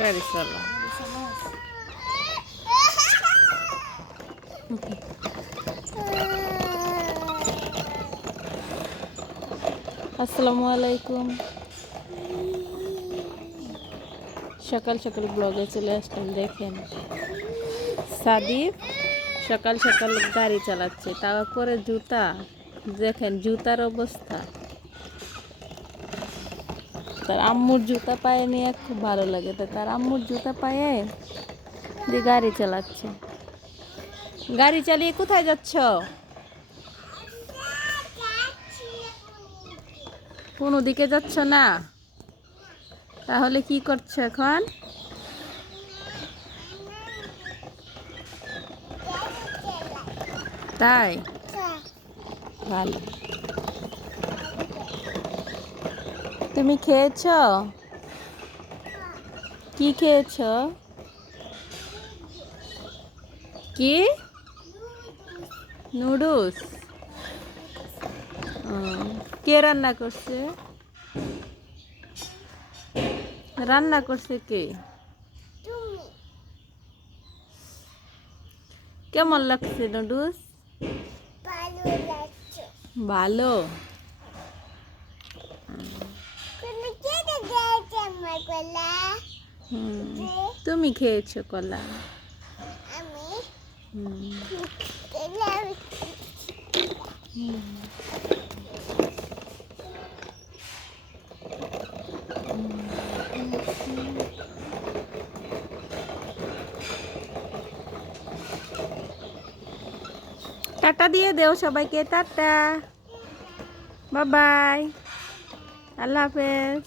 গাড়ি আসসালামু আলাইকুম সকাল সকাল ব্লগে চলে আসলাম, দেখেন। সাদিব সকাল সকাল গাড়ি চালাচ্ছে, তারপরে জুতা। দেখেন জুতার অবস্থা। তার আম্মুর জুতা পায়ে নিয়ে খুব ভালো লাগে। তো তার আম্মুর জুতা পায়ে দিয়ে গাড়ি চালাচ্ছে। গাড়ি চালিয়ে কোথায় যাচ্ছ? কোনো দিকে যাচ্ছ না? তাহলে কি করছ এখন? তাই? ভালো। তুমি খেয়েছ? কি খেয়েছ? কি? নুডলস। কে রান্না করছে? রান্না করছে কে? কেমন লাগছে নুডলস? ভালো? হুম, তুমি খেয়েছো কলা? হুম, টাটা দিয়ে দেও সবাইকে টাটা। বাই বাই আল্লাহ হাফেজ।